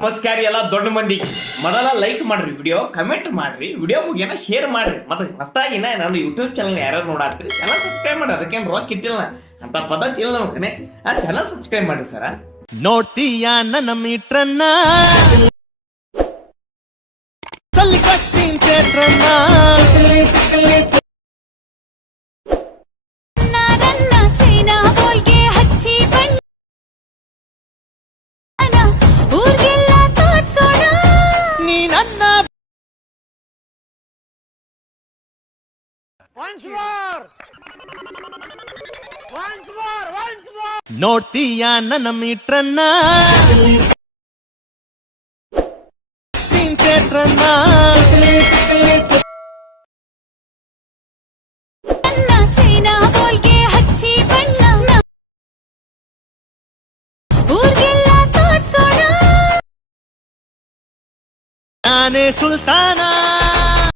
ನಮಸ್ಕಾರ ಎಲ್ಲ ದೊಡ್ಡ ಮಂದಿ ಮೊದಲ ಲೈಕ್ ಮಾಡ್ರಿ ವಿಡಿಯೋ ಕಮೆಂಟ್ ಮಾಡ್ರಿ ವಿಡಿಯೋ ಮುಗಿಯನ ಶೇರ್ ಮಾಡ್ರಿ ಮತ್ತೆ ಹೊಸದಾಗಿ ನಾನು ಯೂಟ್ಯೂಬ್ ಚಾನಲ್ ಯಾರು ನೋಡಾತ್ರಿ ಚಾನಲ್ ಸಬ್ಸ್ಕ್ರೈಬ್ ಮಾಡ್ರಿ ಅದಕ್ಕೇನು ರೊಕ್ಕ ಇಟ್ಟಿಲ್ಲ ಅಂತ ಪದ್ಧತಿ ಇಲ್ಲ ನಮ್ಮ ಕಡೆ ಆ ಚಾನಲ್ ಸಬ್ಸ್ಕ್ರೈಬ್ ಮಾಡ್ರಿ ಸರ ನೋಡ್ತೀಯ ನನ್ನ ಮೀಟ್ರನ್ನ ತಲ್ಲಿ ಕಟ್ಟಿನ ಥಿಯೇಟ್ರನ್ನ ನೋಡ್ತೀಯ ನನ್ನ ಮೀಟ್ರನ್ನ ಥಿಯೇಟ್ರನ್ನ ನಾನೇ ಸುಲ್ತಾನ